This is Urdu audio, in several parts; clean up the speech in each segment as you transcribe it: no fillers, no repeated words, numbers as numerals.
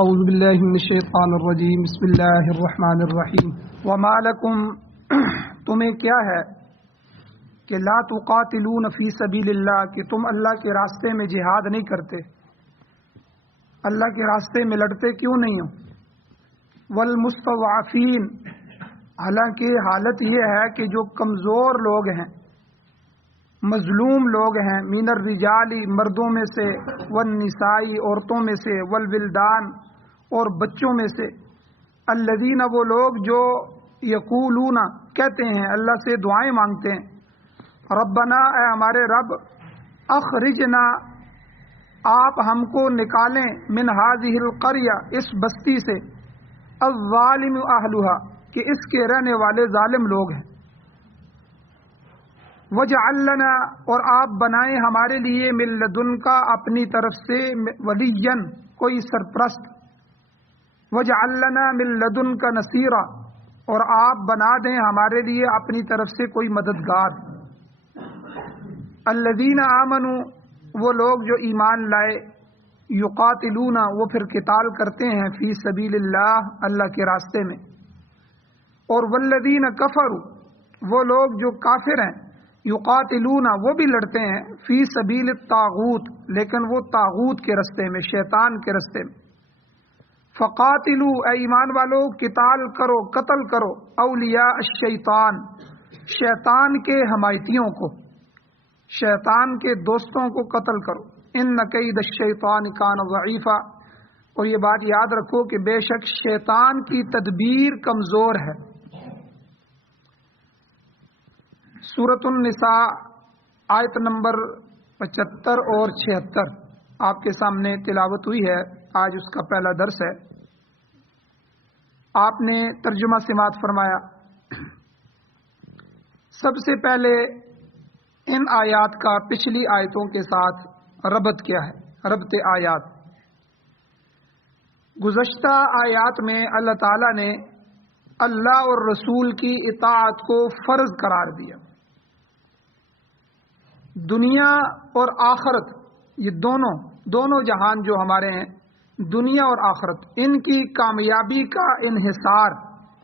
اعوذ باللہ من الشیطان الرجیم بسم اللہ الرحمن الرحیم وما لکم تمہیں کیا ہے کہ لا تقاتلون فی سبیل اللہ کہ تم اللہ کے راستے میں جہاد نہیں کرتے، اللہ کے راستے میں لڑتے کیوں نہیں ہو؟ والمستضعفین، حالانکہ حالت یہ ہے کہ جو کمزور لوگ ہیں، مظلوم لوگ ہیں، من الرجال مردوں میں سے، والنساء عورتوں میں سے، والولدان اور بچوں میں سے، الذین وہ لوگ جو یقولون کہتے ہیں، اللہ سے دعائیں مانگتے ہیں، ربنا اے ہمارے رب، اخرجنا آپ ہم کو نکالیں، من هذه القریہ اس بستی سے، الظالم اہلها کہ اس کے رہنے والے ظالم لوگ ہیں، وجعل لنا اور آپ بنائیں ہمارے لیے من لدنک اپنی طرف سے ولیًا کوئی سرپرست، وجعل لنا من لدنک نصیرا اور آپ بنا دیں ہمارے لیے اپنی طرف سے کوئی مددگار، الذین آمنوا وہ لوگ جو ایمان لائے، یقاتلون وہ پھر قتال کرتے ہیں، فی سبیل اللہ اللہ کے راستے میں، اور والذین کفروا وہ لوگ جو کافر ہیں، یقاتلون وہ بھی لڑتے ہیں، فی سبیل الطاغوت لیکن وہ طاغوت کے راستے میں، شیطان کے راستے میں، فقاتلوا اے ایمان والو قتال کرو، قتل کرو، اولیاء الشیطان شیطان کے حمایتیوں کو، شیطان کے دوستوں کو قتل کرو، ان کید الشیطان کان ضعیفا اور یہ بات یاد رکھو کہ بے شک شیطان کی تدبیر کمزور ہے۔ سورۃ النساء آیت نمبر 75 اور 76 آپ کے سامنے تلاوت ہوئی ہے، آج اس کا پہلا درس ہے۔ آپ نے ترجمہ سماعت فرمایا۔ سب سے پہلے ان آیات کا پچھلی آیتوں کے ساتھ ربط کیا ہے، ربط آیات۔ گزشتہ آیات میں اللہ تعالیٰ نے اللہ اور رسول کی اطاعت کو فرض قرار دیا۔ دنیا اور آخرت یہ دونوں جہان جو ہمارے ہیں، دنیا اور آخرت، ان کی کامیابی کا انحصار،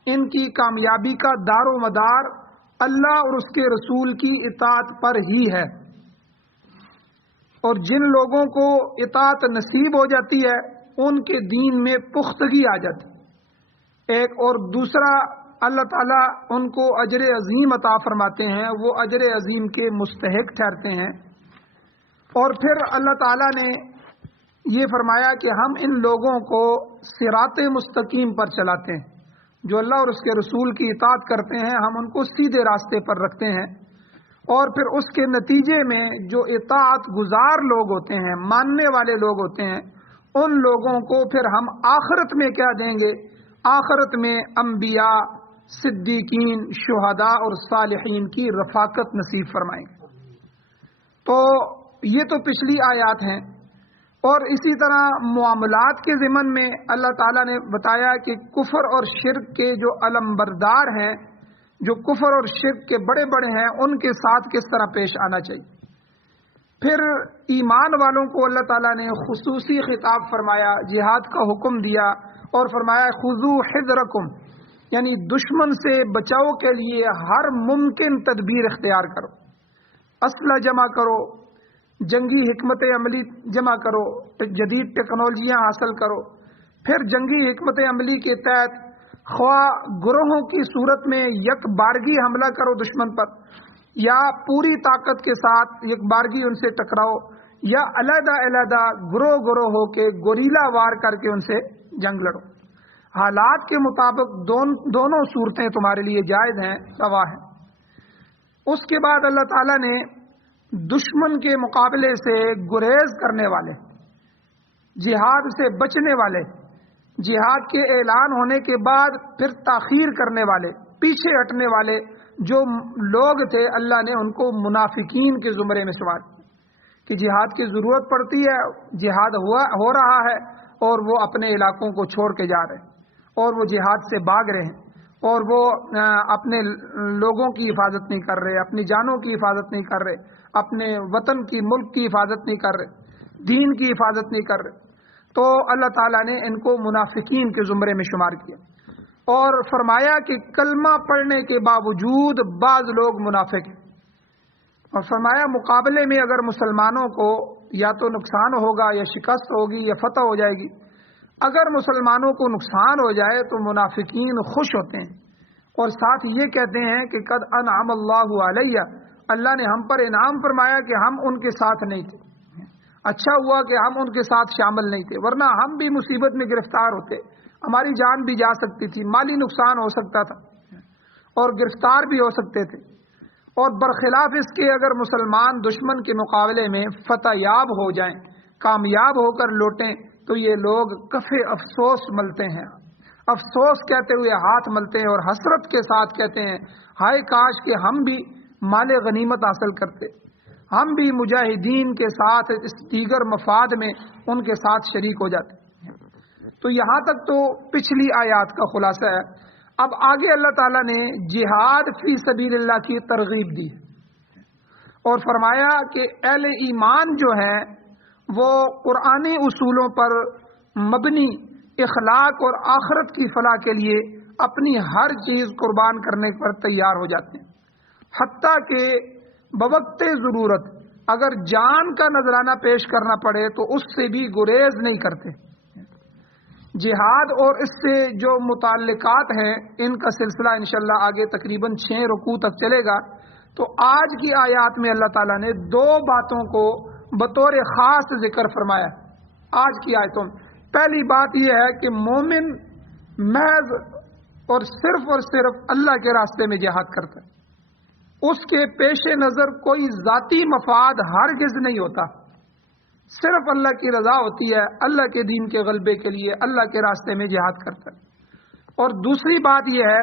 ان کی کامیابی کا دار و مدار اللہ اور اس کے رسول کی اطاعت پر ہی ہے، اور جن لوگوں کو اطاعت نصیب ہو جاتی ہے ان کے دین میں پختگی آ جاتی۔ ایک اور دوسرا اللہ تعالیٰ ان کو اجر عظیم عطا فرماتے ہیں، وہ اجر عظیم کے مستحق ٹھہرتے ہیں۔ اور پھر اللہ تعالیٰ نے یہ فرمایا کہ ہم ان لوگوں کو صراط مستقیم پر چلاتے ہیں، جو اللہ اور اس کے رسول کی اطاعت کرتے ہیں ہم ان کو سیدھے راستے پر رکھتے ہیں، اور پھر اس کے نتیجے میں جو اطاعت گزار لوگ ہوتے ہیں، ماننے والے لوگ ہوتے ہیں، ان لوگوں کو پھر ہم آخرت میں کیا دیں گے؟ آخرت میں انبیاء، صدیقین، شہداء اور صالحین کی رفاقت نصیب فرمائیں گے۔ تو یہ تو پچھلی آیات ہیں، اور اسی طرح معاملات کے ضمن میں اللہ تعالیٰ نے بتایا کہ کفر اور شرک کے جو علمبردار ہیں، جو کفر اور شرک کے بڑے بڑے ہیں، ان کے ساتھ کس طرح پیش آنا چاہیے۔ پھر ایمان والوں کو اللہ تعالیٰ نے خصوصی خطاب فرمایا، جہاد کا حکم دیا، اور فرمایا خذوا حذرکم، یعنی دشمن سے بچاؤ کے لیے ہر ممکن تدبیر اختیار کرو، اسلحہ جمع کرو، جنگی حکمت عملی جمع کرو، جدید ٹیکنالوجیاں حاصل کرو، پھر جنگی حکمت عملی کے تحت خواہ گروہوں کی صورت میں یک بارگی حملہ کرو دشمن پر، یا پوری طاقت کے ساتھ یک بارگی ان سے ٹکراؤ، یا علیحدہ علیحدہ گروہ ہو کے گوریلا وار کر کے ان سے جنگ لڑو۔ حالات کے مطابق دونوں صورتیں تمہارے لیے جائز ہیں، سوا ہیں۔ اس کے بعد اللہ تعالیٰ نے دشمن کے مقابلے سے گریز کرنے والے، جہاد سے بچنے والے، جہاد کے اعلان ہونے کے بعد پھر تاخیر کرنے والے، پیچھے ہٹنے والے جو لوگ تھے، اللہ نے ان کو منافقین کے زمرے میں شمار کہ جہاد کی ضرورت پڑتی ہے، جہاد ہو رہا ہے اور وہ اپنے علاقوں کو چھوڑ کے جا رہے ہیں، اور وہ جہاد سے بھاگ رہے ہیں، اور وہ اپنے لوگوں کی حفاظت نہیں کر رہے، اپنی جانوں کی حفاظت نہیں کر رہے، اپنے وطن کی، ملک کی حفاظت نہیں کر رہے، دین کی حفاظت نہیں کر رہے۔ تو اللہ تعالیٰ نے ان کو منافقین کے زمرے میں شمار کیا، اور فرمایا کہ کلمہ پڑھنے کے باوجود بعض لوگ منافق ہیں، اور فرمایا مقابلے میں اگر مسلمانوں کو یا تو نقصان ہوگا یا شکست ہوگی یا فتح ہو جائے گی، اگر مسلمانوں کو نقصان ہو جائے تو منافقین خوش ہوتے ہیں، اور ساتھ یہ کہتے ہیں کہ قد انعم اللہ علیہ، اللہ نے ہم پر انعام فرمایا کہ ہم ان کے ساتھ نہیں تھے، اچھا ہوا کہ ہم ان کے ساتھ شامل نہیں تھے، ورنہ ہم بھی مصیبت میں گرفتار ہوتے، ہماری جان بھی جا سکتی تھی، مالی نقصان ہو سکتا تھا اور گرفتار بھی ہو سکتے تھے۔ اور برخلاف اس کے اگر مسلمان دشمن کے مقابلے میں فتح یاب ہو جائیں، کامیاب ہو کر لوٹیں، تو یہ لوگ کف افسوس ملتے ہیں، افسوس کہتے ہوئے ہاتھ ملتے ہیں اور حسرت کے ساتھ کہتے ہیں ہائے کاش کہ ہم بھی مال غنیمت حاصل کرتے، ہم بھی مجاہدین کے ساتھ اس دیگر مفاد میں ان کے ساتھ شریک ہو جاتے۔ تو یہاں تک تو پچھلی آیات کا خلاصہ ہے۔ اب آگے اللہ تعالیٰ نے جہاد فی سبیل اللہ کی ترغیب دی اور فرمایا کہ اہل ایمان جو ہیں وہ قرآنی اصولوں پر مبنی اخلاق اور آخرت کی فلاح کے لیے اپنی ہر چیز قربان کرنے پر تیار ہو جاتے ہیں، حتیٰ کہ بوقت ضرورت اگر جان کا نذرانہ پیش کرنا پڑے تو اس سے بھی گریز نہیں کرتے۔ جہاد اور اس سے جو متعلقات ہیں ان کا سلسلہ انشاءاللہ آگے تقریباً 6 رکوع تک چلے گا۔ تو آج کی آیات میں اللہ تعالیٰ نے 2 باتوں کو بطور خاص ذکر فرمایا آج کی آیتوں میں۔ پہلی بات یہ ہے کہ مومن محض اور صرف اللہ کے راستے میں جہاد کرتا ہے، اس کے پیش نظر کوئی ذاتی مفاد ہرگز نہیں ہوتا، صرف اللہ کی رضا ہوتی ہے، اللہ کے دین کے غلبے کے لیے اللہ کے راستے میں جہاد کرتا ہے۔ اور دوسری بات یہ ہے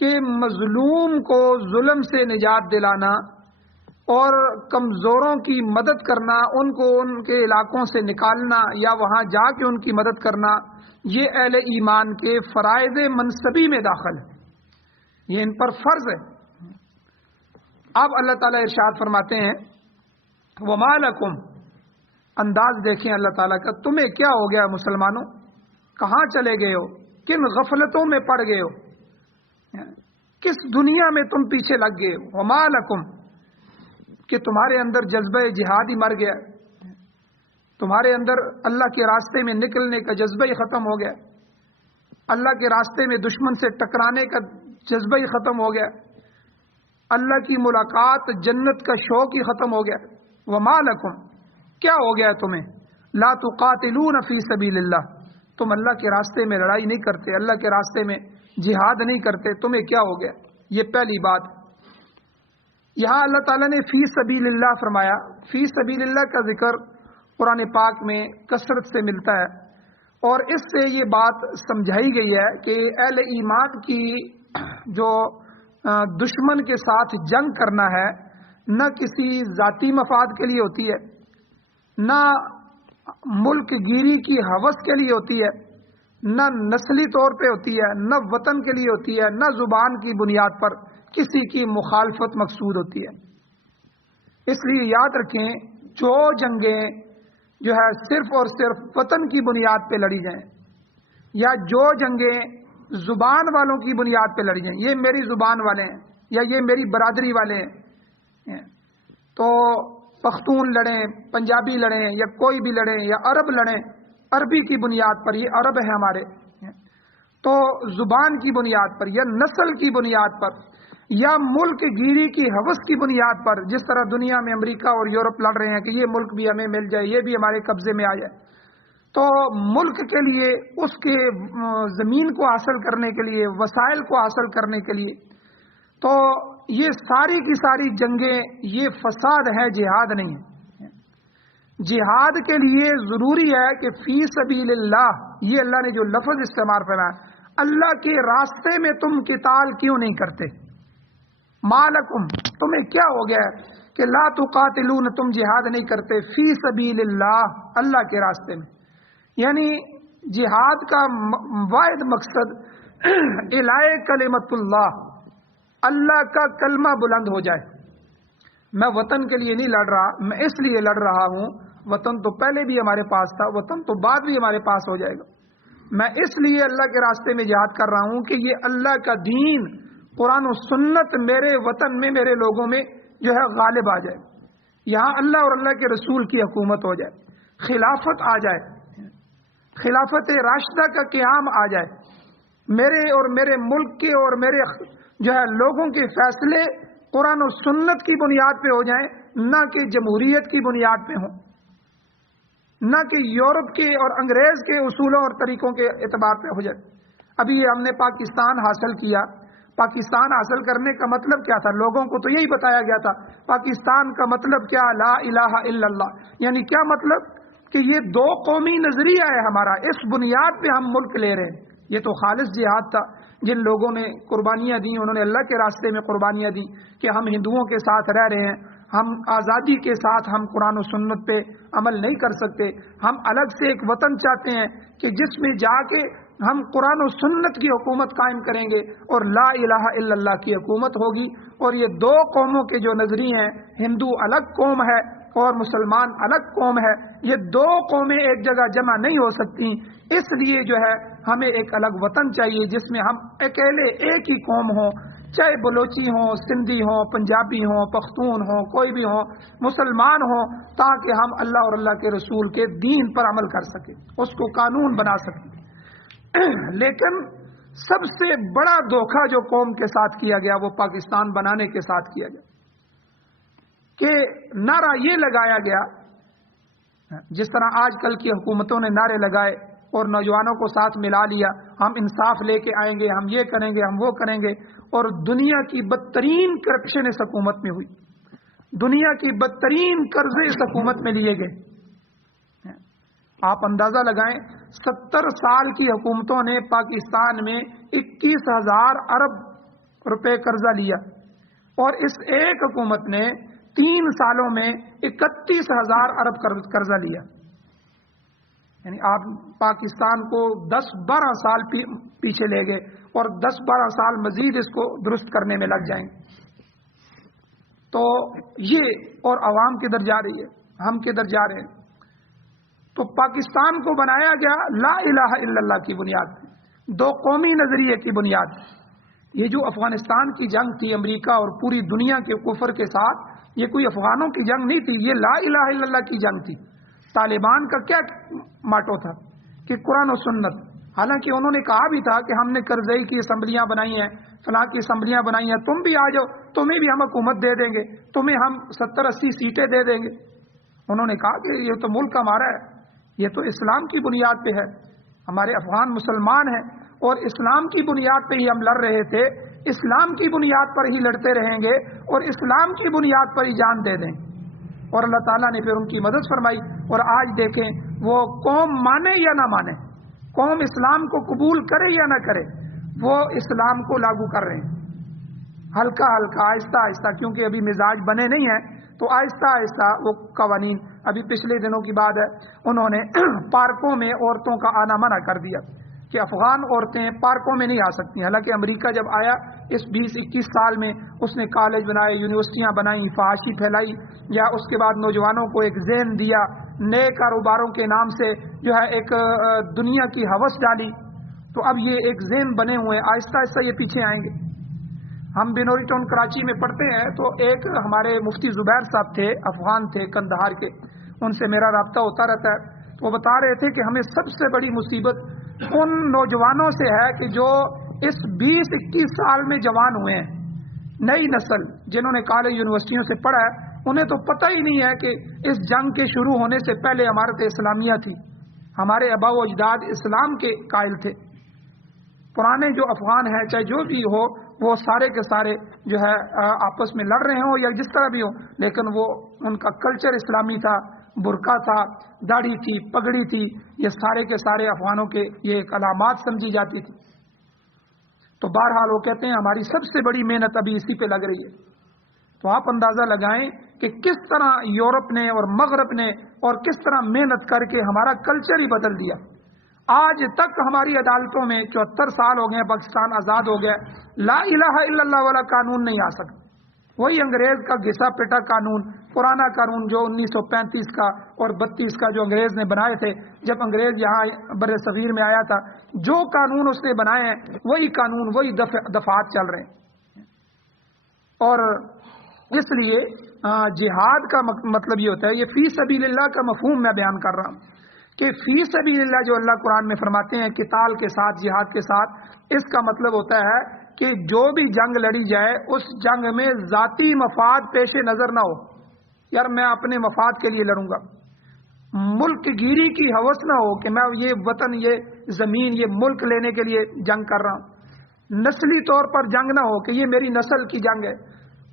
کہ مظلوم کو ظلم سے نجات دلانا اور کمزوروں کی مدد کرنا، ان کو ان کے علاقوں سے نکالنا یا وہاں جا کے ان کی مدد کرنا، یہ اہل ایمان کے فرائض منصبی میں داخل ہے، یہ ان پر فرض ہے۔ اب اللہ تعالیٰ ارشاد فرماتے ہیں وَمَا لَكُمْ، انداز دیکھیں اللہ تعالیٰ کا، تمہیں کیا ہو گیا مسلمانوں، کہاں چلے گئے ہو، کن غفلتوں میں پڑ گئے ہو، کس دنیا میں تم پیچھے لگ گئے ہو۔ وَمَا لَكُمْ، کہ تمہارے اندر جذبہ جہاد ہی مر گیا، تمہارے اندر اللہ کے راستے میں نکلنے کا جذبہ ہی ختم ہو گیا، اللہ کے راستے میں دشمن سے ٹکرانے کا جذبہ ہی ختم ہو گیا، اللہ کی ملاقات جنت کا شوق ہی ختم ہو گیا۔ وَمَا لَكُمْ، کیا ہو گیا تمہیں، لا تقاتلون فی سبیل اللہ، تم اللہ کے راستے میں لڑائی نہیں کرتے، اللہ کے راستے میں جہاد نہیں کرتے، تمہیں کیا ہو گیا۔ یہ پہلی بات۔ یہاں اللہ تعالیٰ نے فی سبیل اللہ فرمایا، فی سبیل اللہ کا ذکر قرآن پاک میں کثرت سے ملتا ہے، اور اس سے یہ بات سمجھائی گئی ہے کہ اہل ایمان کی جو دشمن کے ساتھ جنگ کرنا ہے نہ کسی ذاتی مفاد کے لیے ہوتی ہے، نہ ملک گیری کی ہوس کے لیے ہوتی ہے، نہ نسلی طور پہ ہوتی ہے، نہ وطن کے لیے ہوتی ہے، نہ زبان کی بنیاد پر کسی کی مخالفت مقصود ہوتی ہے۔ اس لیے یاد رکھیں جو جنگیں جو ہے صرف اور صرف وطن کی بنیاد پہ لڑی جائیں، یا جو جنگیں زبان والوں کی بنیاد پہ لڑی جائیں، یہ میری زبان والے ہیں یا یہ میری برادری والے ہیں، تو پختون لڑیں، پنجابی لڑیں یا کوئی بھی لڑیں یا عرب لڑیں، عربی کی بنیاد پر، یہ عرب ہے ہمارے، تو زبان کی بنیاد پر یا نسل کی بنیاد پر یا ملک گیری کی ہوس کی بنیاد پر، جس طرح دنیا میں امریکہ اور یورپ لڑ رہے ہیں کہ یہ ملک بھی ہمیں مل جائے، یہ بھی ہمارے قبضے میں آ جائے، تو ملک کے لیے، اس کے زمین کو حاصل کرنے کے لیے، وسائل کو حاصل کرنے کے لیے، تو یہ ساری کی ساری جنگیں یہ فساد ہے، جہاد نہیں ہے۔ جہاد کے لیے ضروری ہے کہ فی سبیل اللہ، یہ اللہ نے جو لفظ استعمال فرمایا، اللہ کے راستے میں تم قتال کیوں نہیں کرتے؟ مالکم، تمہیں کیا ہو گیا ہے کہ لا تقاتلون، تم جہاد نہیں کرتے، فی سبیل اللہ، اللہ کے راستے میں۔ یعنی جہاد کا واحد مقصد اعلاء کلمت اللہ، اللہ کا کلمہ بلند ہو جائے۔ میں وطن کے لیے نہیں لڑ رہا، میں اس لیے لڑ رہا ہوں وطن تو پہلے بھی ہمارے پاس تھا، وطن تو بعد بھی ہمارے پاس ہو جائے گا۔ میں اس لیے اللہ کے راستے میں جہاد کر رہا ہوں کہ یہ اللہ کا دین، قرآن و سنت میرے وطن میں، میرے لوگوں میں جو ہے غالب آ جائے، یہاں اللہ اور اللہ کے رسول کی حکومت ہو جائے، خلافت آ جائے، خلافت راشدہ کا قیام آ جائے، میرے اور میرے ملک کے اور میرے جو ہے لوگوں کے فیصلے قرآن و سنت کی بنیاد پہ ہو جائیں، نہ کہ جمہوریت کی بنیاد پہ ہوں، نہ کہ یورپ کے اور انگریز کے اصولوں اور طریقوں کے اعتبار پہ ہو جائے۔ ابھی یہ ہم نے پاکستان حاصل کیا، پاکستان حاصل کرنے کا مطلب کیا تھا؟ لوگوں کو تو یہی بتایا گیا تھا، پاکستان کا مطلب کیا؟ لا الہ الا اللہ، یعنی کیا مطلب کہ یہ دو قومی نظریہ ہے ہمارا، اس بنیاد پہ ہم ملک لے رہے ہیں۔ یہ تو خالص جہاد تھا، جن لوگوں نے قربانیاں دی، انہوں نے اللہ کے راستے میں قربانیاں دی کہ ہم ہندوؤں کے ساتھ رہ رہے ہیں، ہم آزادی کے ساتھ ہم قرآن و سنت پہ عمل نہیں کر سکتے، ہم الگ سے ایک وطن چاہتے ہیں کہ جس میں جا کے ہم قرآن و سنت کی حکومت قائم کریں گے اور لا الہ الا اللہ کی حکومت ہوگی۔ اور یہ دو قوموں کے جو نظریے ہیں، ہندو الگ قوم ہے اور مسلمان الگ قوم ہے، یہ دو قومیں ایک جگہ جمع نہیں ہو سکتی، اس لیے جو ہے ہمیں ایک الگ وطن چاہیے جس میں ہم اکیلے ایک ہی قوم ہوں، چاہے بلوچی ہوں، سندھی ہوں، پنجابی ہوں، پختون ہوں، کوئی بھی ہوں، مسلمان ہوں، تاکہ ہم اللہ اور اللہ کے رسول کے دین پر عمل کر سکیں، اس کو قانون بنا سکیں۔ لیکن سب سے بڑا دھوکہ جو قوم کے ساتھ کیا گیا وہ پاکستان بنانے کے ساتھ کیا گیا کہ نعرہ یہ لگایا گیا، جس طرح آج کل کی حکومتوں نے نعرے لگائے اور نوجوانوں کو ساتھ ملا لیا، ہم انصاف لے کے آئیں گے، ہم یہ کریں گے، ہم وہ کریں گے، اور دنیا کی بدترین کرپشن اس حکومت میں ہوئی، دنیا کی بدترین قرضے اس حکومت میں لیے گئے۔ آپ اندازہ لگائیں، 70 سال کی حکومتوں نے پاکستان میں 21,000 ارب روپے قرضہ لیا، اور اس ایک حکومت نے 3 سالوں میں 31,000 ارب قرضہ لیا۔ یعنی آپ پاکستان کو 10-12 سال پیچھے لے گئے اور 10-12 سال مزید اس کو درست کرنے میں لگ جائیں۔ تو یہ اور عوام کدھر جا رہی ہے، ہم کدھر جا رہے ہیں؟ تو پاکستان کو بنایا گیا لا الہ الا اللہ کی بنیاد، دو قومی نظریے کی بنیاد۔ یہ جو افغانستان کی جنگ تھی امریکہ اور پوری دنیا کے کفر کے ساتھ، یہ کوئی افغانوں کی جنگ نہیں تھی، یہ لا الہ الا اللہ کی جنگ تھی۔ طالبان کا کیا ماٹو تھا کہ قرآن و سنت، حالانکہ انہوں نے کہا بھی تھا کہ ہم نے کرزئی کی اسمبلیاں بنائی ہیں، فلاں کی اسمبلیاں بنائی ہیں، تم بھی آ جاؤ، تمہیں بھی ہم حکومت دے دیں گے، تمہیں ہم 70-80 سیٹیں دے دیں گے۔ انہوں نے کہا کہ یہ تو ملک ہمارا ہے، یہ تو اسلام کی بنیاد پہ ہے، ہمارے افغان مسلمان ہیں اور اسلام کی بنیاد پہ ہی ہم لڑ رہے تھے، اسلام کی بنیاد پر ہی لڑتے رہیں گے اور اسلام کی بنیاد پر ہی جان دے دیں۔ اور اللہ تعالیٰ نے پھر ان کی مدد فرمائی، اور آج دیکھیں وہ قوم مانے یا نہ مانے، قوم اسلام کو قبول کرے یا نہ کرے، وہ اسلام کو لاگو کر رہے ہیں، ہلکا ہلکا، آہستہ آہستہ، کیونکہ ابھی مزاج بنے نہیں ہیں، تو آہستہ آہستہ وہ قوانین، ابھی پچھلے دنوں کی بات ہے، انہوں نے پارکوں میں عورتوں کا آنا منع کر دیا کہ افغان عورتیں پارکوں میں نہیں آ سکتی۔ حالانکہ امریکہ جب آیا اس 20-21 سال میں اس نے کالج بنائے، یونیورسٹیاں بنائیں، فحاشی پھیلائی، یا اس کے بعد نوجوانوں کو ایک ذہن دیا، نئے کاروباروں کے نام سے جو ہے ایک دنیا کی ہوس ڈالی، تو اب یہ ایک ذہن بنے ہوئے، آہستہ آہستہ یہ پیچھے آئیں گے۔ ہم بنوری ٹاؤن کراچی میں پڑھتے ہیں، تو ایک ہمارے مفتی زبیر صاحب تھے، افغان تھے، کندہار کے، ان سے میرا رابطہ ہوتا رہتا ہے، تو وہ بتا رہے تھے کہ ہمیں سب سے بڑی مصیبت ان نوجوانوں سے ہے کہ جو اس 20-21 سال میں جوان ہوئے ہیں، نئی نسل جنہوں نے کالج یونیورسٹیوں سے پڑھا ہے، انہیں تو پتہ ہی نہیں ہے کہ اس جنگ کے شروع ہونے سے پہلے عمارت اسلامیہ تھی، ہمارے آبا و اجداد اسلام کے قائل تھے۔ پرانے جو افغان ہیں، چاہے جو بھی ہو، وہ سارے کے سارے جو ہے آپس میں لڑ رہے ہوں یا جس طرح بھی ہو، لیکن وہ ان کا کلچر اسلامی تھا، برقع تھا، داڑھی تھی، پگڑی تھی، یہ سارے کے سارے افغانوں کے یہ ایک علامات سمجھی جاتی تھی۔ تو بہرحال وہ کہتے ہیں ہماری سب سے بڑی محنت ابھی اسی پہ لگ رہی ہے۔ تو آپ اندازہ لگائیں کہ کس طرح یورپ نے اور مغرب نے اور کس طرح محنت کر کے ہمارا کلچر ہی بدل دیا۔ آج تک ہماری عدالتوں میں 74 سال ہو گئے، پاکستان آزاد ہو گیا، لا الہ الا اللہ والا قانون نہیں آ سکتا، وہی انگریز کا گھسا پٹا قانون پرانا قانون جو 1935 کا اور 32 کا جو انگریز نے بنائے تھے، جب انگریز یہاں بر صغیر میں آیا تھا، جو قانون اس نے بنائے ہیں وہی قانون، وہی دفعات چل رہے ہیں. اور اس لیے جہاد کا مطلب یہ ہوتا ہے، یہ فی سبیل اللہ کا مفہوم میں بیان کر رہا ہوں کہ فی سبیل اللہ جو اللہ قرآن میں فرماتے ہیں قتال کے ساتھ، جہاد کے ساتھ، اس کا مطلب ہوتا ہے کہ جو بھی جنگ لڑی جائے اس جنگ میں ذاتی مفاد پیش نظر نہ ہو. یار میں اپنے مفاد کے لیے لڑوں گا، ملک گیری کی ہوس نہ ہو کہ میں یہ وطن، یہ زمین، یہ ملک لینے کے لیے جنگ کر رہا ہوں. نسلی طور پر جنگ نہ ہو کہ یہ میری نسل کی جنگ ہے.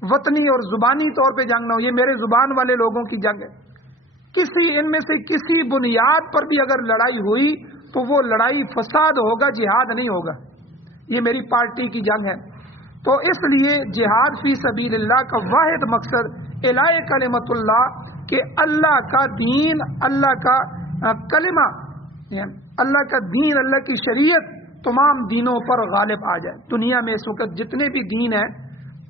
وطنی اور زبانی طور پہ جنگ نہ ہو، یہ میرے زبان والے لوگوں کی جنگ ہے. کسی ان میں سے کسی بنیاد پر بھی اگر لڑائی ہوئی تو وہ لڑائی فساد ہوگا، جہاد نہیں ہوگا. یہ میری پارٹی کی جنگ ہے. تو اس لیے جہاد فی سبیل اللہ کا واحد مقصد اعلاء کلمت اللہ، کہ اللہ کا دین، اللہ کا کلمہ، اللہ کا دین، اللہ کی شریعت تمام دینوں پر غالب آ جائے. دنیا میں اس وقت جتنے بھی دین ہیں،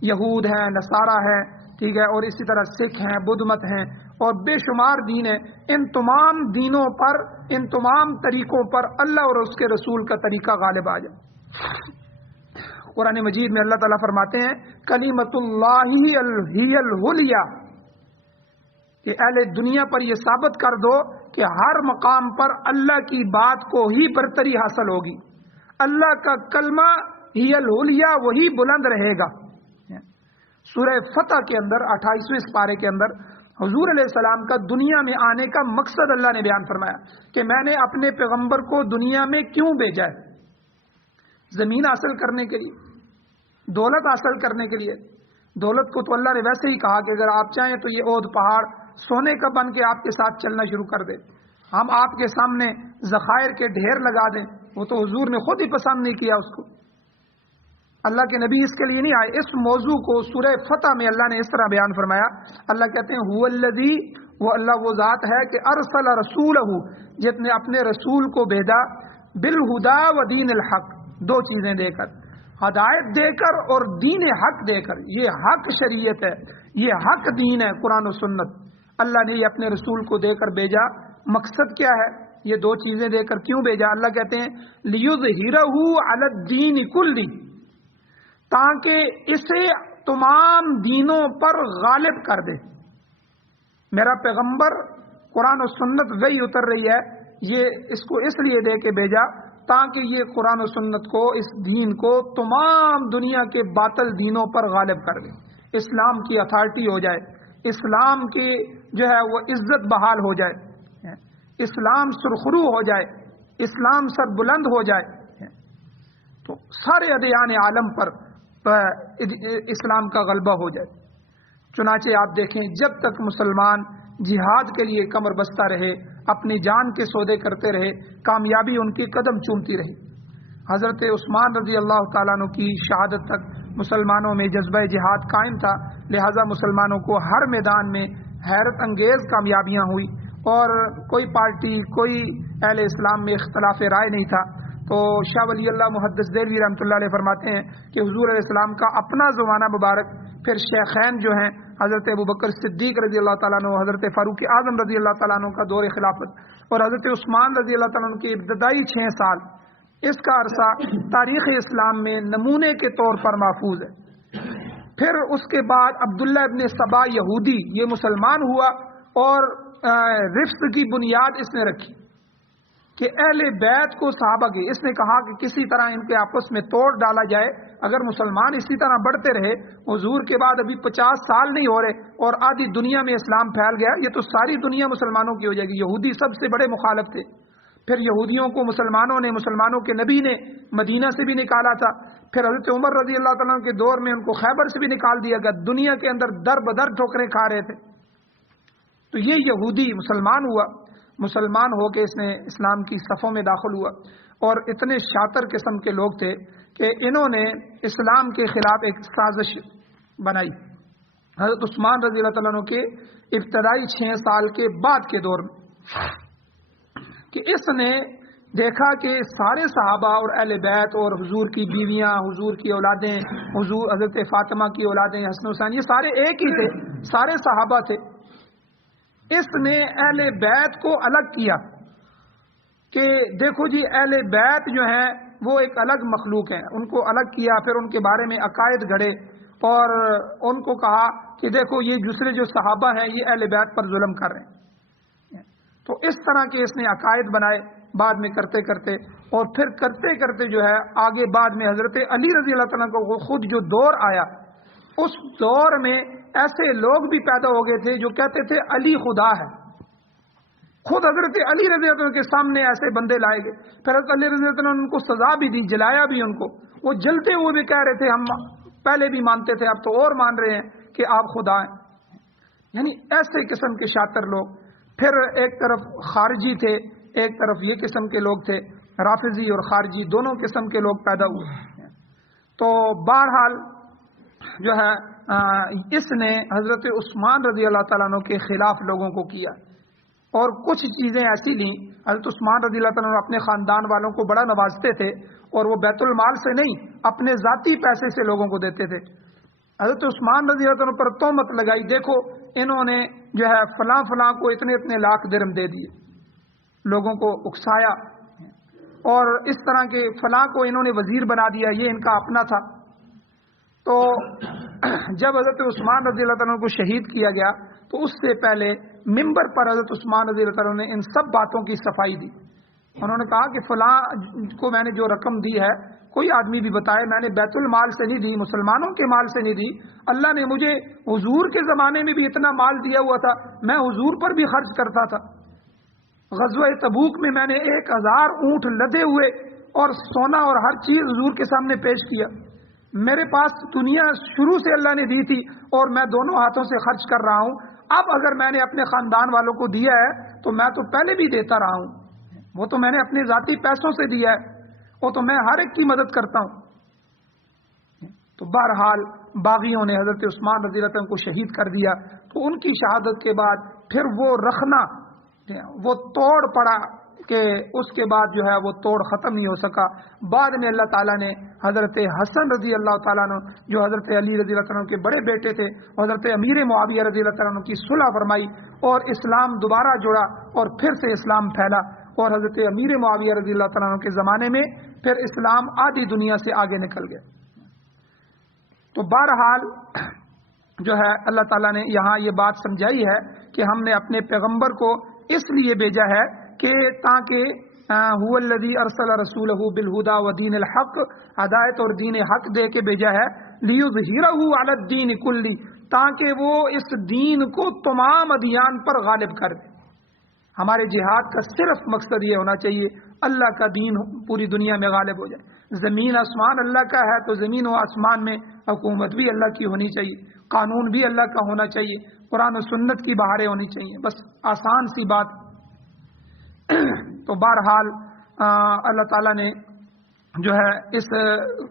یہود ہیں، نصارہ ہیں، ٹھیک ہے، اور اسی طرح سکھ ہیں، بدھ مت ہیں، اور بے شمار دین ہیں، ان تمام دینوں پر، ان تمام طریقوں پر اللہ اور اس کے رسول کا طریقہ غالب آ جائے. قرآن مجید میں اللہ تعالیٰ فرماتے ہیں کلمۃ اللہ ہی العلیٰ، کہ اہل دنیا پر یہ ثابت کر دو کہ ہر مقام پر اللہ کی بات کو ہی برتری حاصل ہوگی. اللہ کا کلمہ ہی العلیٰ، وہی بلند رہے گا. سورہ فتح کے اندر 28ویں پارے کے اندر حضور علیہ السلام کا دنیا میں آنے کا مقصد اللہ نے بیان فرمایا کہ میں نے اپنے پیغمبر کو دنیا میں کیوں بھیجا ہے. زمین حاصل کرنے کے لیے، دولت حاصل کرنے کے لیے. دولت کو تو اللہ نے ویسے ہی کہا کہ اگر آپ چاہیں تو یہ عہد پہاڑ سونے کا بن کے آپ کے ساتھ چلنا شروع کر دے، ہم آپ کے سامنے ذخائر کے ڈھیر لگا دیں. وہ تو حضور نے خود ہی پسند نہیں کیا اس کو. اللہ کے نبی اس کے لیے نہیں آئے. اس موضوع کو سورہ فتح میں اللہ نے اس طرح بیان فرمایا. اللہ کہتے ہیں هو الذی، وہ اللہ وہ ذات ہے کہ ارسل رسولہ، جس نے اپنے رسول کو بھیجا، بالہدا و دین الحق، دو چیزیں دے کر، ہدایت دے کر اور دین حق دے کر. یہ حق شریعت ہے، یہ حق دین ہے، قرآن و سنت. اللہ نے یہ اپنے رسول کو دے کر بھیجا. مقصد کیا ہے؟ یہ دو چیزیں دے کر کیوں بھیجا؟ اللہ کہتے ہیں لیظہرہ علی الدین کلہ، تاکہ اسے تمام دینوں پر غالب کر دے. میرا پیغمبر، قرآن و سنت وہی اتر رہی ہے، یہ اس کو اس لیے دے کے بھیجا تاکہ یہ قرآن و سنت کو، اس دین کو تمام دنیا کے باطل دینوں پر غالب کر دے. اسلام کی اتھارٹی ہو جائے، اسلام کی جو ہے وہ عزت بحال ہو جائے، اسلام سرخرو ہو جائے، اسلام سر بلند ہو جائے. تو سارے ادیان عالم پر اسلام کا غلبہ ہو جائے. چنانچہ آپ دیکھیں جب تک مسلمان جہاد کے لیے کمر بستہ رہے، اپنی جان کے سودے کرتے رہے، کامیابی ان کی قدم چومتی رہی. حضرت عثمان رضی اللہ تعالیٰ عنہ کی شہادت تک مسلمانوں میں جذبہ جہاد قائم تھا. لہذا مسلمانوں کو ہر میدان میں حیرت انگیز کامیابیاں ہوئی، اور کوئی پارٹی، کوئی اہل اسلام میں اختلاف رائے نہیں تھا. تو شاہ ولی اللہ محدث دہلوی رحمۃ اللہ علیہ فرماتے ہیں کہ حضور علیہ السلام کا اپنا زمانہ مبارک، پھر شیخین جو ہیں حضرت ابوبکر صدیق رضی اللہ تعالیٰ عنہ، حضرت فاروق اعظم رضی اللہ تعالیٰ عنہ کا دور خلافت، اور حضرت عثمان رضی اللہ تعالیٰ عنہ کے ابتدائی 6 سال، اس کا عرصہ تاریخ اسلام میں نمونے کے طور پر محفوظ ہے. پھر اس کے بعد عبداللہ ابن سبا یہودی یہ مسلمان ہوا، اور رفق کی بنیاد اس نے رکھی کہ اہل بیت کو صحابہ کی، اس نے کہا کہ کسی طرح ان کے آپس میں توڑ ڈالا جائے. اگر مسلمان اسی طرح بڑھتے رہے، حضور کے بعد ابھی 50 سال نہیں ہو رہے اور آدھی دنیا میں اسلام پھیل گیا، یہ تو ساری دنیا مسلمانوں کی ہو جائے گی. یہودی سب سے بڑے مخالف تھے. پھر یہودیوں کو مسلمانوں کے نبی نے مدینہ سے بھی نکالا تھا. پھر حضرت عمر رضی اللہ تعالیٰ کے دور میں ان کو خیبر سے بھی نکال دیا گیا. دنیا کے اندر در بدر ٹھوکریں کھا رہے تھے. تو یہ یہودی مسلمان ہوا، مسلمان ہو کے اس نے اسلام کی صفوں میں داخل ہوا، اور اتنے شاطر قسم کے لوگ تھے کہ انہوں نے اسلام کے خلاف ایک سازش بنائی. حضرت عثمان رضی اللہ تعالیٰ عنہ کے ابتدائی 6 سال کے بعد کے دور میں، کہ اس نے دیکھا کہ سارے صحابہ اور اہل بیت اور حضور کی بیویاں، حضور کی اولادیں، حضرت فاطمہ کی اولادیں، حسن حسین، یہ سارے ایک ہی تھے، سارے صحابہ تھے. اس نے اہل بیت کو الگ کیا کہ دیکھو جی اہل بیت جو ہیں وہ ایک الگ مخلوق ہیں، ان کو الگ کیا، پھر ان کے بارے میں عقائد گھڑے اور ان کو کہا کہ دیکھو یہ دوسرے جو صحابہ ہیں یہ اہل بیت پر ظلم کر رہے ہیں. تو اس طرح کے اس نے عقائد بنائے بعد میں کرتے کرتے، اور پھر کرتے کرتے جو ہے آگے بعد میں حضرت علی رضی اللہ تعالیٰ کو خود جو دور آیا، اس دور میں ایسے لوگ بھی پیدا ہو گئے تھے جو کہتے تھے علی خدا ہے. خود حضرت علی رضی اللہ عنہ کے سامنے ایسے بندے لائے گئے، پھر حضرت علی رضی اللہ عنہ نے ان کو سزا بھی دی، جلایا بھی ان کو. وہ جلتے ہوئے بھی کہہ رہے تھے ہم پہلے بھی مانتے تھے اب تو اور مان رہے ہیں کہ آپ خدا ہیں. یعنی ایسے قسم کے شاطر لوگ. پھر ایک طرف خارجی تھے، ایک طرف یہ قسم کے لوگ تھے، رافضی اور خارجی دونوں قسم کے لوگ پیدا ہوئے. تو بہرحال جو ہے اس نے حضرت عثمان رضی اللہ تعالیٰ عنہ کے خلاف لوگوں کو کیا، اور کچھ چیزیں ایسی لیں. حضرت عثمان رضی اللہ تعالیٰ عنہ اپنے خاندان والوں کو بڑا نوازتے تھے، اور وہ بیت المال سے نہیں اپنے ذاتی پیسے سے لوگوں کو دیتے تھے. حضرت عثمان رضی اللہ عنہ پر تہمت لگائی، دیکھو انہوں نے جو ہے فلاں فلاں کو اتنے اتنے لاکھ درہم دے دیے، لوگوں کو اکسایا، اور اس طرح کے فلاں کو انہوں نے وزیر بنا دیا، یہ ان کا اپنا تھا. تو جب حضرت عثمان رضی اللہ عنہ کو شہید کیا گیا تو اس سے پہلے ممبر پر حضرت عثمان رضی اللہ عنہ نے ان سب باتوں کی صفائی دی. انہوں نے کہا کہ فلاں کو میں نے جو رقم دی ہے کوئی آدمی بھی بتائے، میں نے بیت المال سے نہیں دی، مسلمانوں کے مال سے نہیں دی، اللہ نے مجھے حضور کے زمانے میں بھی اتنا مال دیا ہوا تھا، میں حضور پر بھی خرچ کرتا تھا. غزوہ تبوک میں نے 1000 اونٹ لدے ہوئے اور سونا اور ہر چیز حضور کے سامنے پیش کیا. میرے پاس دنیا شروع سے اللہ نے دی تھی اور میں دونوں ہاتھوں سے خرچ کر رہا ہوں. اب اگر میں نے اپنے خاندان والوں کو دیا ہے تو میں تو پہلے بھی دیتا رہا ہوں، وہ تو میں نے اپنے ذاتی پیسوں سے دیا ہے، وہ تو میں ہر ایک کی مدد کرتا ہوں. تو بہرحال باغیوں نے حضرت عثمان رضی اللہ عنہ کو شہید کر دیا. تو ان کی شہادت کے بعد پھر وہ رخنا، وہ توڑ پڑا کہ اس کے بعد جو ہے وہ توڑ ختم نہیں ہو سکا. بعد میں اللہ تعالیٰ نے حضرت حسن رضی اللہ تعالیٰ عنہ جو حضرت علی رضی اللہ عنہ کے بڑے بیٹے تھے، حضرت امیر معاویہ رضی اللہ عنہ کی صلح فرمائی اور اسلام دوبارہ جڑا اور پھر سے اسلام پھیلا. اور حضرت امیر معاویہ رضی اللہ عنہ کے زمانے میں پھر اسلام آدھی دنیا سے آگے نکل گیا. تو بہرحال جو ہے اللہ تعالیٰ نے یہاں یہ بات سمجھائی ہے کہ ہم نے اپنے پیغمبر کو اس لیے بھیجا ہے کہ تاکہ هو الذی ارسل رسولہ بالہدی ودین الحق، ہدایت اور دین حق دے کے بھیجا ہے، لیظہرہ علی الدین کلی، تاکہ وہ اس دین کو تمام ادیان پر غالب کر دے. ہمارے جہاد کا صرف مقصد یہ ہونا چاہیے اللہ کا دین پوری دنیا میں غالب ہو جائے. زمین آسمان اللہ کا ہے تو زمین و آسمان میں حکومت بھی اللہ کی ہونی چاہیے، قانون بھی اللہ کا ہونا چاہیے، قرآن و سنت کی بہاریں ہونی چاہیے. بس آسان سی بات. تو بہرحال اللہ تعالیٰ نے جو ہے اس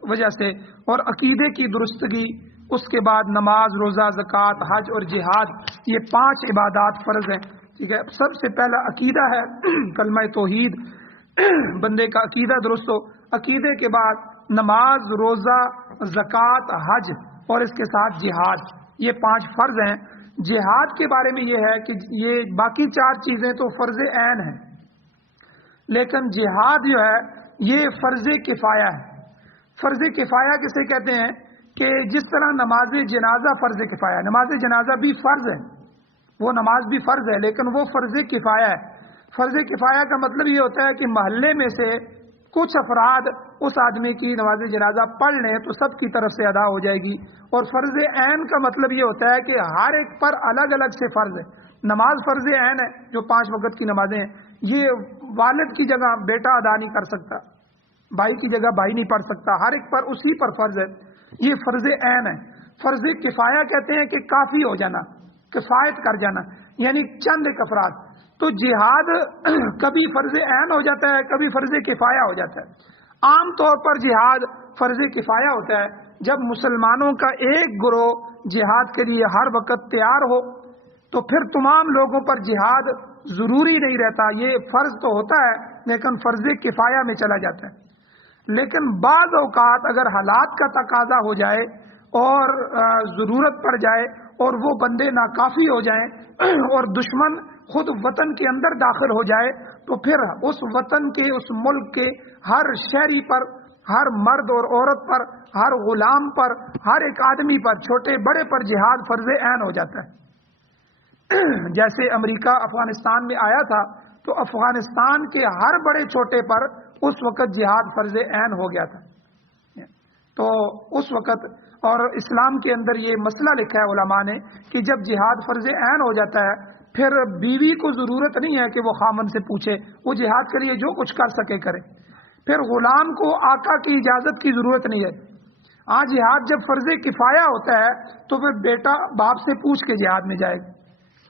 وجہ سے، اور عقیدے کی درستگی، اس کے بعد نماز، روزہ، زکوٰۃ، حج اور جہاد، یہ 5 عبادات فرض ہیں. ٹھیک ہے. سب سے پہلا عقیدہ ہے کلمہ توحید، بندے کا عقیدہ درست ہو. عقیدے کے بعد نماز، روزہ، زکوٰۃ، حج اور اس کے ساتھ جہاد، یہ 5 فرض ہیں. جہاد کے بارے میں یہ ہے کہ یہ باقی 4 چیزیں تو فرض عین ہیں، لیکن جہاد جو ہے یہ فرض کفایہ ہے. فرض کفایہ کسے کہتے ہیں کہ جس طرح نماز جنازہ فرض کفایہ، نماز جنازہ بھی فرض ہے، وہ نماز بھی فرض ہے لیکن وہ فرض کفایہ ہے. فرض کفایہ کا مطلب یہ ہوتا ہے کہ محلے میں سے کچھ افراد اس آدمی کی نماز جنازہ پڑھ لیں تو سب کی طرف سے ادا ہو جائے گی. اور فرض عین کا مطلب یہ ہوتا ہے کہ ہر ایک پر الگ الگ سے فرض ہے. نماز فرض عین ہے جو 5 وقت کی نمازیں ہیں، یہ والد کی جگہ بیٹا ادا نہیں کر سکتا، بھائی کی جگہ بھائی نہیں پڑھ سکتا، ہر ایک پر اسی پر فرض ہے، یہ فرض عین ہے. فرض کفایہ کہتے ہیں کہ کافی ہو جانا، کفایت کر جانا، یعنی چند ایک افراد. تو جہاد کبھی فرض عین ہو جاتا ہے، کبھی فرض کفایہ ہو جاتا ہے. عام طور پر جہاد فرض کفایہ ہوتا ہے جب مسلمانوں کا ایک گروہ جہاد کے لیے ہر وقت تیار ہو تو پھر تمام لوگوں پر جہاد ضروری نہیں رہتا. یہ فرض تو ہوتا ہے لیکن فرض کفایہ میں چلا جاتا ہے. لیکن بعض اوقات اگر حالات کا تقاضا ہو جائے اور ضرورت پڑ جائے اور وہ بندے ناکافی ہو جائیں اور دشمن خود وطن کے اندر داخل ہو جائے، تو پھر اس وطن کے، اس ملک کے ہر شہری پر، ہر مرد اور عورت پر، ہر غلام پر، ہر ایک آدمی پر، چھوٹے بڑے پر جہاد فرض عین ہو جاتا ہے۔ جیسے امریکہ افغانستان میں آیا تھا تو افغانستان کے ہر بڑے چھوٹے پر اس وقت جہاد فرض عین ہو گیا تھا۔ تو اس وقت، اور اسلام کے اندر یہ مسئلہ لکھا ہے علماء نے کہ جب جہاد فرض عین ہو جاتا ہے پھر بیوی کو ضرورت نہیں ہے کہ وہ خامن سے پوچھے، وہ جہاد کے لیے جو کچھ کر سکے کرے۔ پھر غلام کو آقا کی اجازت کی ضرورت نہیں ہے۔ آج جہاد جب فرض کفایہ ہوتا ہے تو پھر بیٹا باپ سے پوچھ کے جہاد میں جائے گا،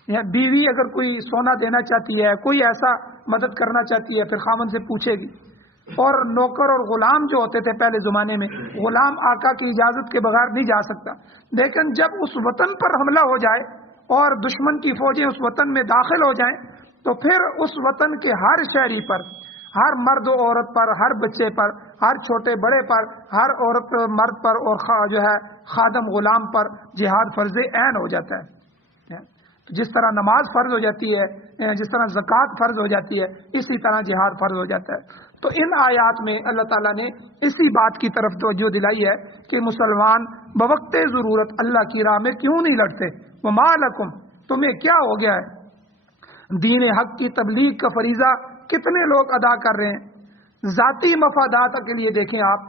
یا بیوی اگر کوئی سونا دینا چاہتی ہے، کوئی ایسا مدد کرنا چاہتی ہے، پھر خامن سے پوچھے گی۔ اور نوکر اور غلام جو ہوتے تھے پہلے زمانے میں، غلام آقا کی اجازت کے بغیر نہیں جا سکتا، لیکن جب اس وطن پر حملہ ہو جائے اور دشمن کی فوجیں اس وطن میں داخل ہو جائیں تو پھر اس وطن کے ہر شہری پر، ہر مرد و عورت پر، ہر بچے پر، ہر چھوٹے بڑے پر، ہر عورت مرد پر، اور جو ہے خادم غلام پر جہاد فرض عین ہو جاتا ہے۔ جس طرح نماز فرض ہو جاتی ہے، جس طرح زکوٰۃ فرض ہو جاتی ہے، اسی طرح جہاد فرض ہو جاتا ہے۔ تو ان آیات میں اللہ تعالیٰ نے اسی بات کی طرف توجہ دلائی ہے کہ مسلمان بوقت ضرورت اللہ کی راہ میں کیوں نہیں لڑتے۔ وَمَا لَكُمْ، تمہیں کیا ہو گیا ہے؟ دین حق کی تبلیغ کا فریضہ کتنے لوگ ادا کر رہے ہیں؟ ذاتی مفادات کے لیے دیکھیں آپ،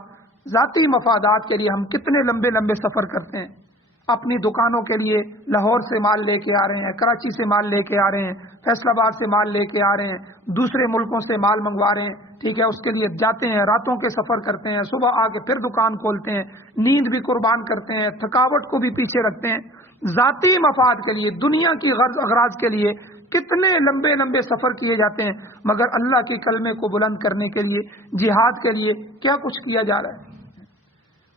ذاتی مفادات کے لیے ہم کتنے لمبے لمبے سفر کرتے ہیں، اپنی دکانوں کے لیے لاہور سے مال لے کے آ رہے ہیں، کراچی سے مال لے کے آ رہے ہیں، فیصل آباد سے مال لے کے آ رہے ہیں، دوسرے ملکوں سے مال منگوا رہے ہیں، ٹھیک ہے، اس کے لیے جاتے ہیں، راتوں کے سفر کرتے ہیں، صبح آ کے پھر دکان کھولتے ہیں، نیند بھی قربان کرتے ہیں، تھکاوٹ کو بھی پیچھے رکھتے ہیں، ذاتی مفاد کے لیے، دنیا کی غرض اغراض کے لیے کتنے لمبے لمبے سفر کیے جاتے ہیں، مگر اللہ کے کلمے کو بلند کرنے کے لیے، جہاد کے لیے کیا کچھ کیا جا رہا ہے۔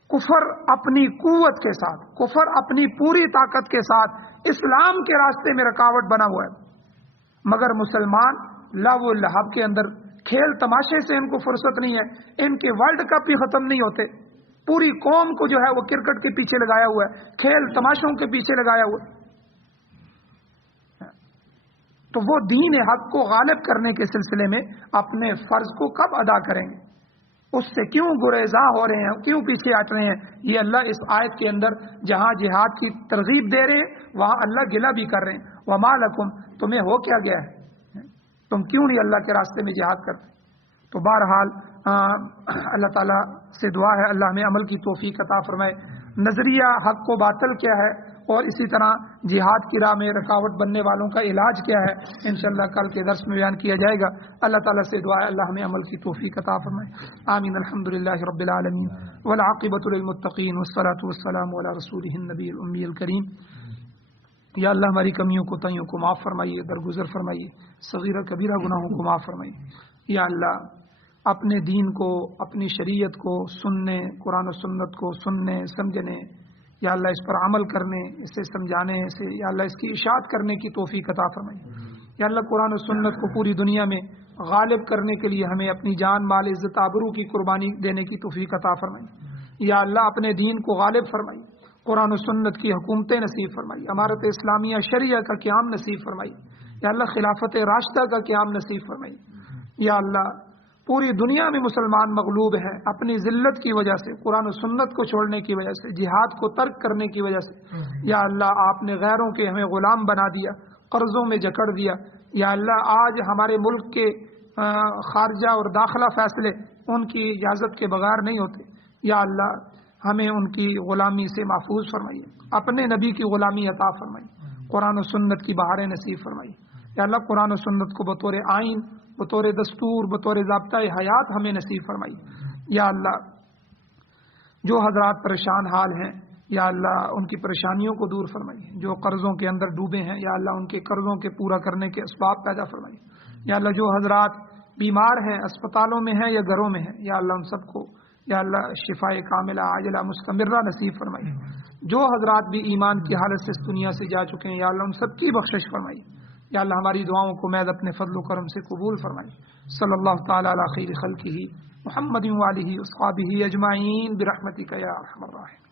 کفر اپنی قوت کے ساتھ، کفر اپنی پوری طاقت کے ساتھ اسلام کے راستے میں رکاوٹ بنا ہوا ہے، مگر مسلمان لہو و لہب کے اندر، کھیل تماشے سے ان کو فرصت نہیں ہے، ان کے ورلڈ کپ ہی ختم نہیں ہوتے، پوری قوم کو جو ہے وہ کرکٹ کے پیچھے لگایا ہوا ہے، کھیل تماشوں کے پیچھے لگایا ہوا ہے۔ تو وہ دین حق کو غالب کرنے کے سلسلے میں اپنے فرض کو کب ادا کریں گے؟ اس سے کیوں گریزاں ہو رہے ہیں، کیوں پیچھے ہٹ رہے ہیں؟ یہ اللہ اس آیت کے اندر جہاں جہاد کی ترغیب دے رہے ہیں وہاں اللہ گلہ بھی کر رہے ہیں۔ وما لکم، تمہیں ہو کیا گیا ہے، تم کیوں نہیں اللہ کے راستے میں جہاد کرتے؟ تو بہرحال اللہ تعالیٰ سے دعا ہے اللہ ہمیں عمل کی توفیق عطا فرمائے۔ نظریہ حق کو باطل کیا ہے اور اسی طرح جہاد کی راہ میں رکاوٹ بننے والوں کا علاج کیا ہے، انشاءاللہ کل کے درس میں بیان کیا جائے گا۔ اللہ تعالیٰ سے دعا ہے اللہ ہمیں عمل کی توفیق عطا فرمائے۔ آمین۔ الحمدللہ رب العالمین والعاقبۃ للمتقین والصلاۃ والسلام علی رسولہ النبی الامی الکریم۔ یا اللہ ہماری کمیوں کو تائیوں کو معاف فرمائیے، درگزر فرمائیے، صغیرہ کبیرہ گناہوں کو معاف فرمائیے۔ یا اللہ اپنے دین کو، اپنی شریعت کو سننے، قرآن و سنت کو سننے سمجھنے، یا اللہ اس پر عمل کرنے، اسے سمجھانے سے، یا اللہ اس کی اشاعت کرنے کی توفیق عطا فرمائیے۔ یا اللہ قرآن و سنت کو پوری دنیا میں غالب کرنے کے لیے ہمیں اپنی جان مال عزت آبرو کی قربانی دینے کی توفیق عطا فرمائیے۔ یا اللہ اپنے دین کو غالب فرمائیے، قرآن و سنت کی حکومتیں نصیب فرمائیے، امارت اسلامیہ شریعہ کا قیام نصیب فرمائیے۔ یا اللہ خلافت راشدہ کا قیام نصیب فرمائیے۔ یا اللہ پوری دنیا میں مسلمان مغلوب ہیں اپنی ذلت کی وجہ سے، قرآن و سنت کو چھوڑنے کی وجہ سے، جہاد کو ترک کرنے کی وجہ سے۔ یا اللہ آپ نے غیروں کے ہمیں غلام بنا دیا، قرضوں میں جکڑ دیا۔ یا اللہ آج ہمارے ملک کے خارجہ اور داخلہ فیصلے ان کی اجازت کے بغیر نہیں ہوتے۔ یا اللہ ہمیں ان کی غلامی سے محفوظ فرمائیے، اپنے نبی کی غلامی عطا فرمائیے، قرآن و سنت کی بہاریں نصیب فرمائیے۔ یا اللہ قرآن و سنت کو بطور آئین، بطور دستور، بطور ضابطۂ حیات ہمیں نصیب فرمائیے۔ یا اللہ جو حضرات پریشان حال ہیں، یا اللہ ان کی پریشانیوں کو دور فرمائیے، جو قرضوں کے اندر ڈوبے ہیں یا اللہ ان کے قرضوں کے پورا کرنے کے اسباب پیدا فرمائیے۔ یا اللہ جو حضرات بیمار ہیں، اسپتالوں میں ہیں یا گھروں میں ہیں، یا اللہ ان سب کو یا اللہ شفائے کاملہ عاجلہ مستمرہ نصیب فرمائیے۔ جو حضرات بھی ایمان کی حالت سے اس دنیا سے جا چکے ہیں، یا اللہ ان سب کی بخشش فرمائیے۔ یا اللہ ہماری دعاؤں کو محض اپنے فضل و کرم سے قبول فرمائیے۔ صلی اللہ تعالی علی خیر خلقہ محمد و آلہ و اصحابہ اجمعین برحمتک یا ارحم الراحمین۔